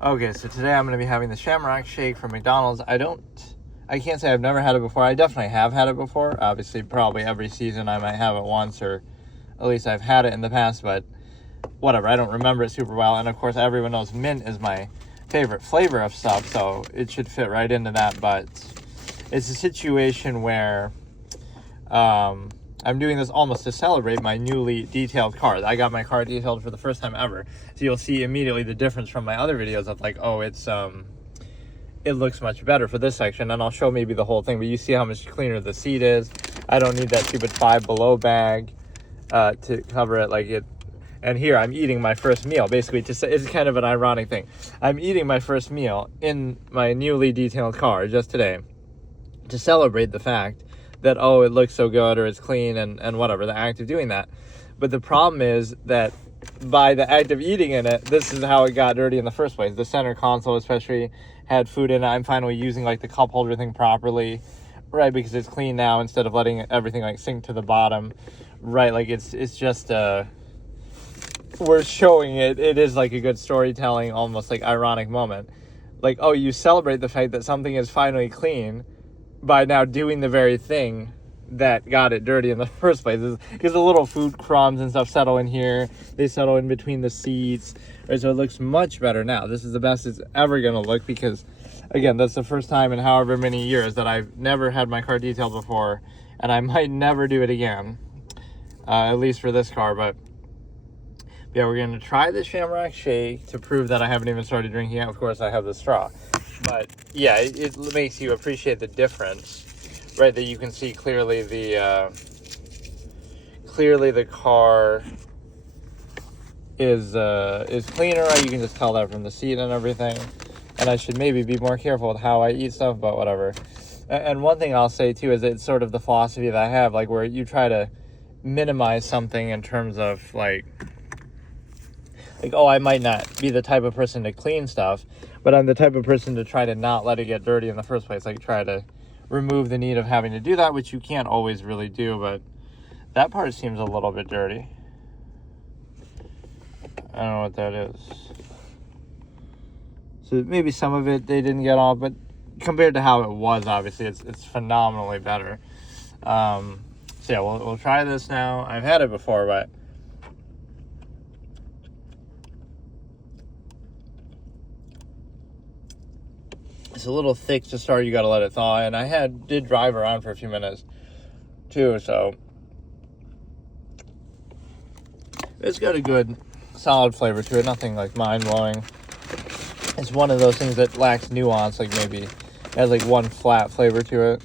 Okay, so today I'm going to be having the Shamrock shake from McDonald's. I can't say I've never had it before. I definitely have had it before. Obviously, probably every season I might have it once, or at least I've had it in the past, but whatever. I don't remember it super well. And of course, everyone knows mint is my favorite flavor of stuff, so it should fit right into that. But it's a situation where I'm doing this almost to celebrate my newly detailed car. I got my car detailed for the first time ever. So you'll see immediately the difference from my other videos of like, oh, it looks much better for this section. And I'll show maybe the whole thing, but you see how much cleaner the seat is. I don't need that stupid Five Below bag to cover it like it. And here I'm eating my first meal. Basically, it's kind of an ironic thing. I'm eating my first meal in my newly detailed car just today to celebrate the fact that, oh, it looks so good or it's clean and whatever, the act of doing that. But the problem is that by the act of eating in it, this is how it got dirty in the first place. The center console especially had food in it. I'm finally using like the cup holder thing properly, right, because it's clean now instead of letting everything like sink to the bottom, right? Like it's just we're showing it is like a good storytelling, almost like ironic moment. Like, oh, you celebrate the fact that something is finally clean by now doing the very thing that got it dirty in the first place. Because the little food crumbs and stuff settle in here. They settle in between the seats. Right, so it looks much better now. This is the best it's ever going to look because, again, that's the first time in however many years that I've never had my car detailed before. And I might never do it again, at least for this car. But yeah, we're going to try the Shamrock shake to prove that I haven't even started drinking it. Of course, I have the straw. But yeah, it makes you appreciate the difference, right? That you can see clearly the car is cleaner, right? You can just tell that from the seat and everything. And I should maybe be more careful with how I eat stuff, but whatever. And one thing I'll say too is it's sort of the philosophy that I have, like where you try to minimize something in terms of like, oh, I might not be the type of person to clean stuff, but I'm the type of person to try to not let it get dirty in the first place. Like try to remove the need of having to do that, which you can't always really do, but that part seems a little bit dirty. I don't know what that is. So maybe some of it they didn't get off, but compared to how it was, obviously, it's phenomenally better. So yeah, we'll try this now. I've had it before, but it's a little thick to start. You got to let it thaw. And I did drive around for a few minutes too, so it's got a good solid flavor to it. Nothing like mind-blowing. It's one of those things that lacks nuance, like maybe it has like one flat flavor to it.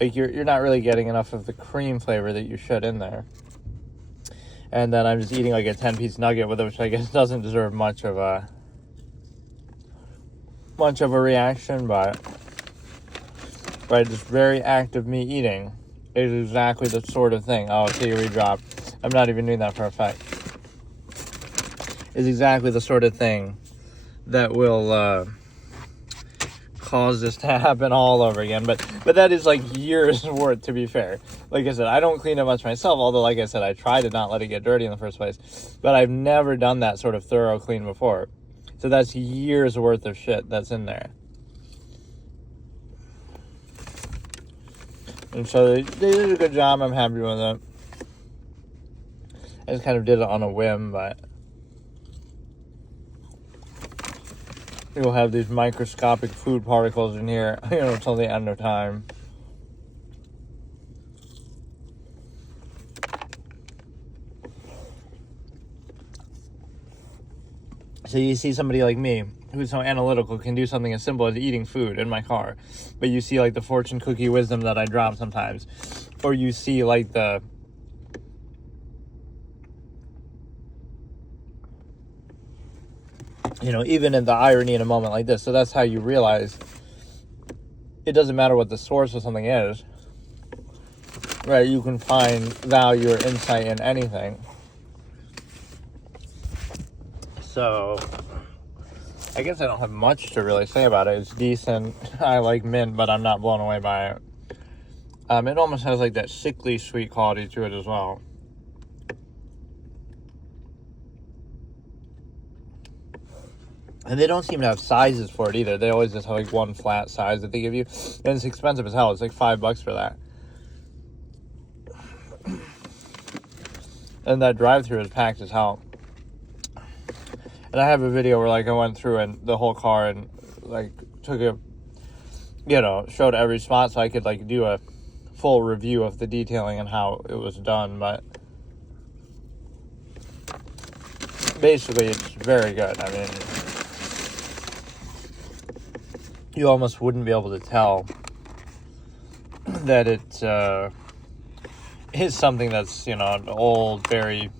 Like you're not really getting enough of the cream flavor that you should in there. And then I'm just eating like a 10-piece nugget with it, which I guess doesn't deserve much of a reaction, but right, this very act of me eating is exactly the sort of thing. Oh, see, redrop. I'm not even doing that for effect. Is exactly the sort of thing that will cause this to happen all over again. But that is like years worth, to be fair. Like I said, I don't clean it much myself, although like I said, I try to not let it get dirty in the first place. But I've never done that sort of thorough clean before. So that's years worth of shit that's in there. And so they did a good job. I'm happy with it. I just kind of did it on a whim, but you'll have these microscopic food particles in here, until the end of time. So you see somebody like me, who's so analytical, can do something as simple as eating food in my car. But you see like the fortune cookie wisdom that I drop sometimes. Or you see like the even in the irony in a moment like this. So that's how you realize it doesn't matter what the source of something is. Right, you can find value or insight in anything. So I guess I don't have much to really say about it. It's decent. I like mint, but I'm not blown away by it. It almost has like that sickly sweet quality to it as well. And they don't seem to have sizes for it either. They always just have like one flat size that they give you. And it's expensive as hell. It's like $5 for that. And that drive-thru is packed as hell. And I have a video where like I went through and the whole car and like took a, showed every spot so I could like do a full review of the detailing and how it was done. But basically it's very good. I mean, you almost wouldn't be able to tell that it is something that's, an old, very,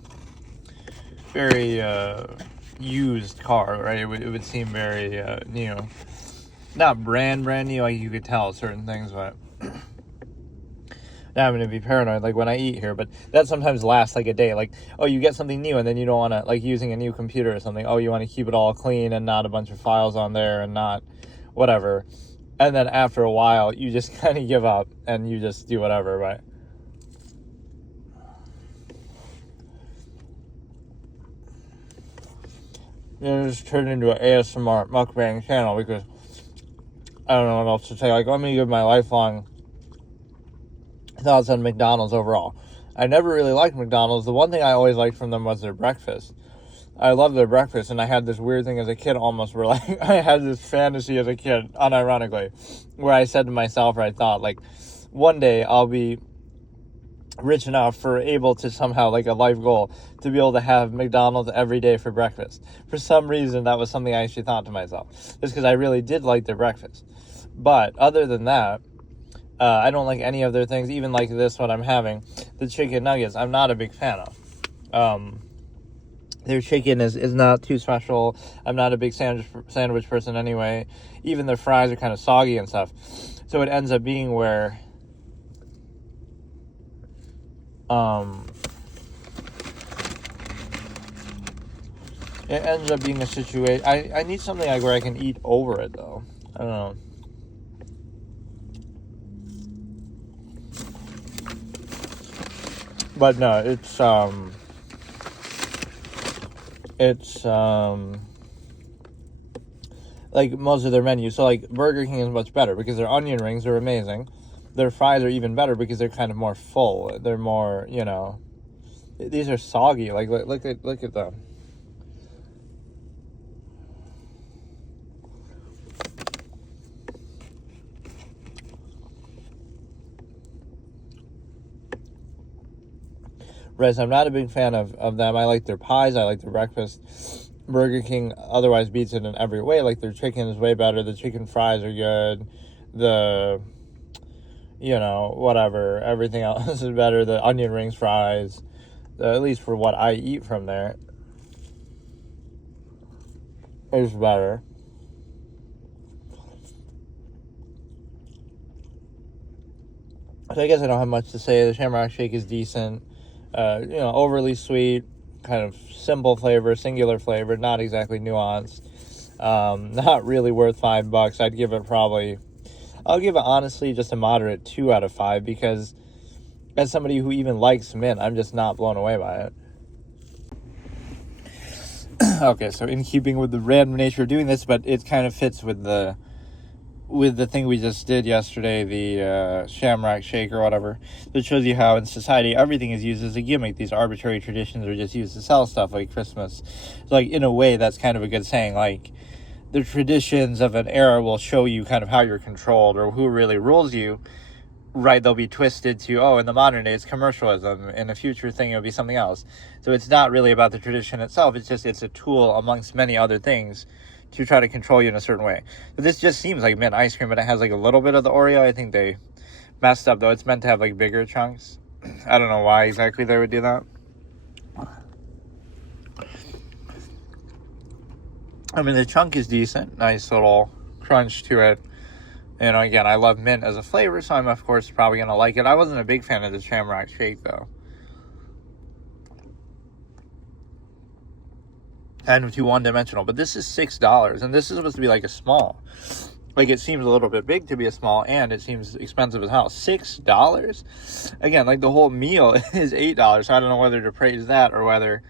very used car, right? It would seem very new. Not brand new, like you could tell certain things, but now I'm going to be paranoid, like when I eat here, but that sometimes lasts like a day. Like, oh, you get something new and then you don't want to, like using a new computer or something, oh, you want to keep it all clean and not a bunch of files on there and not whatever. And then after a while, you just kind of give up and you just do whatever, right? It just turned into an ASMR mukbang channel because I don't know what else to say. Like, let me give my lifelong thoughts on McDonald's overall. I never really liked McDonald's. The one thing I always liked from them was their breakfast. I love their breakfast, and I had this weird thing as a kid almost where, like, I had this fantasy as a kid, unironically, where I said to myself, or I thought, like, one day I'll be rich enough for able to somehow, like a life goal, to be able to have McDonald's every day for breakfast. For some reason, that was something I actually thought to myself. Just because I really did like their breakfast. But other than that, I don't like any of their things, even like this one I'm having, the chicken nuggets, I'm not a big fan of. Their chicken is not too special. I'm not a big sandwich person anyway. Even their fries are kind of soggy and stuff. So it ends up being where it ends up being a situation. I need something like where I can eat over it though. I don't know. But no, it's like most of their menus. So like Burger King is much better because their onion rings are amazing. Their fries are even better because they're kind of more full. They're more, these are soggy. Like look at them. Right, so I'm not a big fan of them. I like their pies. I like their breakfast. Burger King otherwise beats it in every way. Like their chicken is way better. The chicken fries are good. The, whatever. Everything else is better. The onion rings, fries, at least for what I eat from there, is better. So I guess I don't have much to say. The Shamrock Shake is decent. Overly sweet, kind of simple flavor, singular flavor, not exactly nuanced. Not really worth $5. I'd give it I'll give it honestly just a moderate 2 out of 5 because as somebody who even likes mint, I'm just not blown away by it. Okay, so in keeping with the random nature of doing this, but it kind of fits with the thing we just did yesterday, the Shamrock Shake or whatever, that shows you how in society everything is used as a gimmick. These arbitrary traditions are just used to sell stuff like Christmas. So, like, in a way, that's kind of a good saying. Like, the traditions of an era will show you kind of how you're controlled or who really rules you. Right, they'll be twisted to, in the modern day, it's commercialism. In a future thing, it'll be something else. So it's not really about the tradition itself. It's a tool amongst many other things to try to control you in a certain way. But this just seems like mint ice cream, but it has like a little bit of the Oreo. I think they messed up, though. It's meant to have like bigger chunks. I don't know why exactly they would do that. I mean, the chunk is decent. Nice little crunch to it. Again, I love mint as a flavor, so I'm, of course, probably going to like it. I wasn't a big fan of the Shamrock Shake, though. Kind of too one-dimensional. But this is $6, and this is supposed to be like a small. Like, it seems a little bit big to be a small, and it seems expensive as hell. $6? Again, like, the whole meal is $8, so I don't know whether to praise that or whether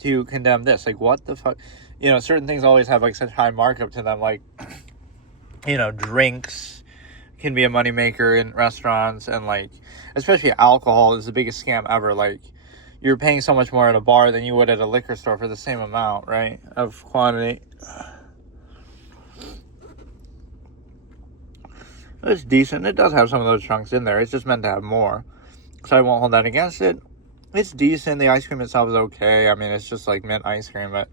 to condemn this. Like, what the fuck? you know, certain things always have like such high markup to them, like, you know, drinks can be a moneymaker in restaurants, and like, especially alcohol is the biggest scam ever. Like, you're paying so much more at a bar than you would at a liquor store for the same amount, right, of quantity. It's decent. It does have some of those chunks in there. It's just meant to have more, so I won't hold that against it. It's decent. The ice cream itself is okay. I mean, it's just like mint ice cream, but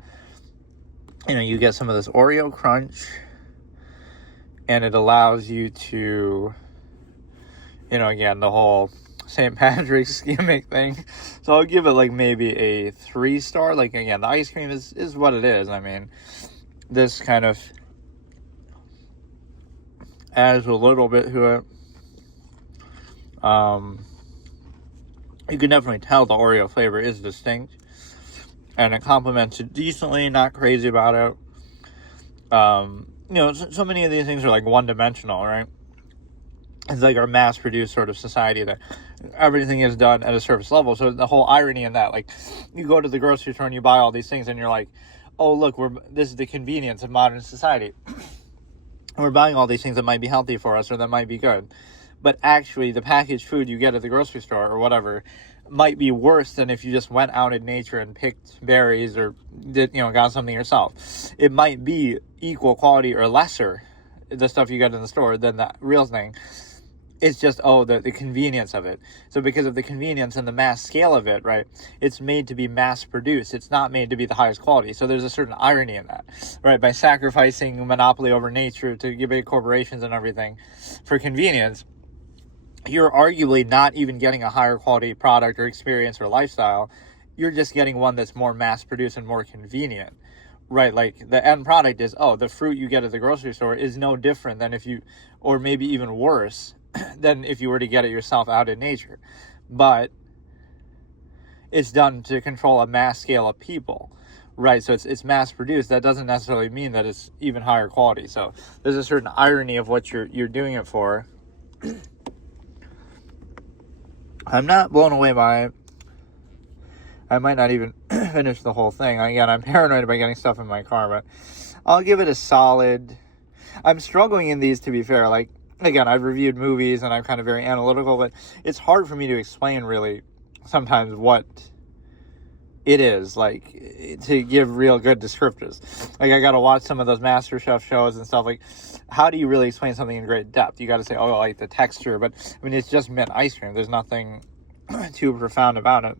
you know, you get some of this Oreo crunch, and it allows you to, you know, again, the whole St. Patrick's gimmick thing. So I'll give it like maybe a 3-star. Like, again, the ice cream is what it is. I mean, this kind of adds a little bit to it. You can definitely tell the Oreo flavor is distinct, and it complements it decently, not crazy about it. You know, so many of these things are like one-dimensional, right? It's like our mass-produced sort of society that everything is done at a surface level. So the whole irony in that, like, you go to the grocery store and you buy all these things, and you're like, oh, look, this is the convenience of modern society. We're buying all these things that might be healthy for us or that might be good. But actually, the packaged food you get at the grocery store or whatever might be worse than if you just went out in nature and picked berries or did, you know, got something yourself. It might be equal quality or lesser, the stuff you get in the store, than the real thing. It's just, the convenience of it. So because of the convenience and the mass scale of it, right, it's made to be mass produced. It's not made to be the highest quality. So there's a certain irony in that, right? By sacrificing monopoly over nature to big corporations and everything for convenience, you're arguably not even getting a higher quality product or experience or lifestyle. You're just getting one that's more mass produced and more convenient, right? Like, the end product is, the fruit you get at the grocery store is no different than or maybe even worse than if you were to get it yourself out in nature. But it's done to control a mass scale of people, right? So it's mass produced. That doesn't necessarily mean that it's even higher quality. So there's a certain irony of what you're doing it for. I'm not blown away by it. I might not even finish the whole thing. Again, I'm paranoid about getting stuff in my car, but I'll give it a solid. I'm struggling in these, to be fair. Like, again, I've reviewed movies and I'm kind of very analytical, but it's hard for me to explain really sometimes what it is, like, to give real good descriptors. Like, I got to watch some of those MasterChef shows and stuff. Like, how do you really explain something in great depth? You got to say, like the texture, but I mean, it's just mint ice cream. There's nothing too profound about it.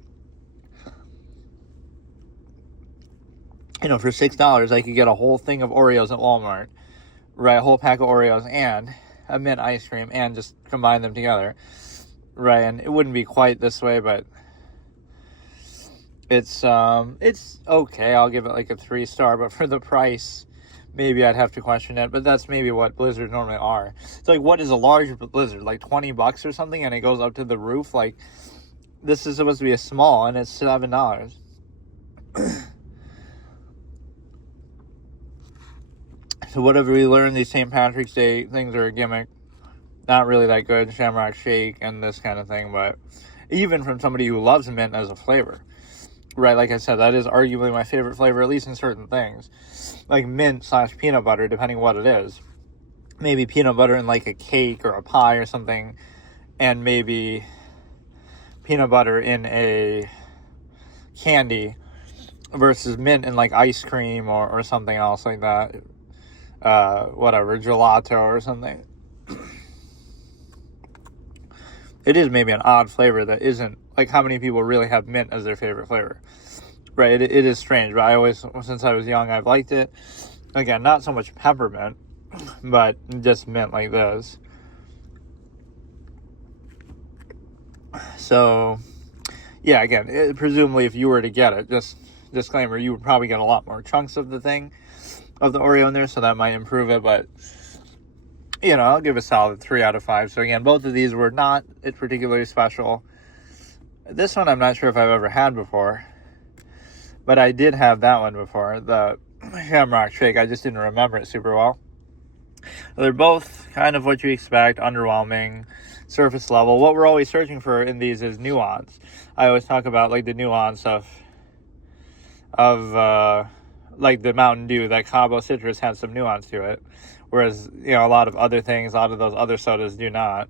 You know, for $6, I could get a whole thing of Oreos at Walmart, right? A whole pack of Oreos and a mint ice cream, and just combine them together, right? And it wouldn't be quite this way, but it's okay. I'll give it like a 3-star, but for the price, maybe I'd have to question it. But that's maybe what blizzards normally are. It's like, what is a large blizzard? Like $20 or something, and it goes up to the roof. Like, this is supposed to be a small, and it's $7. So whatever we learned, these St. Patrick's Day things are a gimmick. Not really that good. Shamrock shake and this kind of thing, but even from somebody who loves mint as a flavor, right? Like I said, that is arguably my favorite flavor, at least in certain things. Like mint / peanut butter, depending what it is. Maybe peanut butter in like a cake or a pie or something, and maybe peanut butter in a candy versus mint in like ice cream or something else like that. Whatever, gelato or something. It is maybe an odd flavor that isn't, like, how many people really have mint as their favorite flavor, right? It is strange, but I always, since I was young, I've liked it. Again, not so much peppermint, but just mint like this. So, yeah, again, presumably if you were to get it, just disclaimer, you would probably get a lot more chunks of the thing, of the Oreo in there, so that might improve it, but, you know, I'll give a solid 3 out of 5. So again, both of these were not particularly special. This one I'm not sure if I've ever had before, but I did have that one before, the Shamrock shake. I just didn't remember it super well. They're both kind of what you expect, underwhelming, surface level. What we're always searching for in these is nuance. I always talk about, like, the nuance of like the Mountain Dew, that Cabo Citrus has some nuance to it, whereas, you know, a lot of other things, a lot of those other sodas do not.